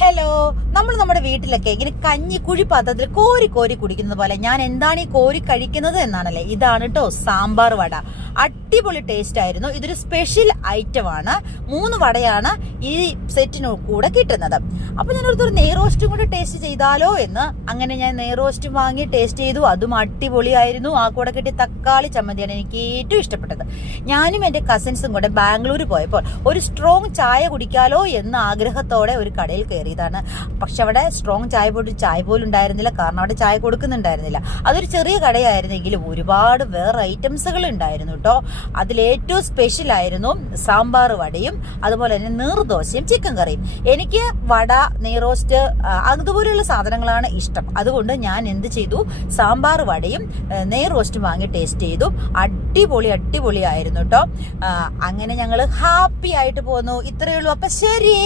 Hello, നമ്മൾ നമ്മുടെ വീട്ടിലൊക്കെ ഇങ്ങനെ കഞ്ഞി കുഴിപ്പാത്രത്തിൽ കോരി കോരി കുടിക്കുന്നത് പോലെ ഞാൻ എന്താണ് ഈ കോരി കഴിക്കുന്നത് എന്നാണല്ലേ. ഇതാണ് കേട്ടോ സാമ്പാർ വട. അടിപൊളി ടേസ്റ്റ് ആയിരുന്നു. ഇതൊരു സ്പെഷ്യൽ ഐറ്റം ആണ്. 3 വടയാണ് ഈ സെറ്റിന് കൂടെ കിട്ടുന്നത്. അപ്പൊ ഞാനൊരു നെയ്റോസ്റ്റും കൂടെ ടേസ്റ്റ് ചെയ്താലോ എന്ന് അങ്ങനെ ഞാൻ നെയ്റോസ്റ്റും വാങ്ങി ടേസ്റ്റ് ചെയ്തു. അതും അടിപൊളിയായിരുന്നു. ആ കൂടെ കിട്ടിയ തക്കാളി ചമ്മന്തിയാണ് എനിക്ക് ഏറ്റവും ഇഷ്ടപ്പെട്ടത്. ഞാനും എന്റെ കസിൻസും കൂടെ ബാംഗ്ലൂർ പോയപ്പോൾ ഒരു സ്ട്രോങ് ചായ കുടിക്കാലോ എന്ന ആഗ്രഹത്തോടെ ഒരു കടയിൽ കയറിയതാണ്. പക്ഷെ അവിടെ സ്ട്രോങ് ചായ പോലും ഉണ്ടായിരുന്നില്ല. കാരണം അവിടെ ചായ കൊടുക്കുന്നുണ്ടായിരുന്നില്ല. അതൊരു ചെറിയ കടയായിരുന്നെങ്കിലും ഒരുപാട് വേറെ ഐറ്റംസുകൾ ഉണ്ടായിരുന്നു കേട്ടോ. അതിലേറ്റവും സ്പെഷ്യൽ ആയിരുന്നു സാമ്പാർ വടയും അതുപോലെ തന്നെ നീർദോശയും ചിക്കൻ കറിയും. എനിക്ക് വട, നെയ്റോസ്റ്റ് അതുപോലെയുള്ള സാധനങ്ങളാണ് ഇഷ്ടം. അതുകൊണ്ട് ഞാൻ എന്ത് ചെയ്തു, സാമ്പാർ വടയും നെയ്റോസ്റ്റും വാങ്ങി ടേസ്റ്റ് ചെയ്തു. അടിപൊളിയായിരുന്നു കേട്ടോ. അങ്ങനെ ഞങ്ങൾ ഹാപ്പി ആയിട്ട് പോന്നു. ഇത്രയേ ഉള്ളൂ. അപ്പൊ ശരി.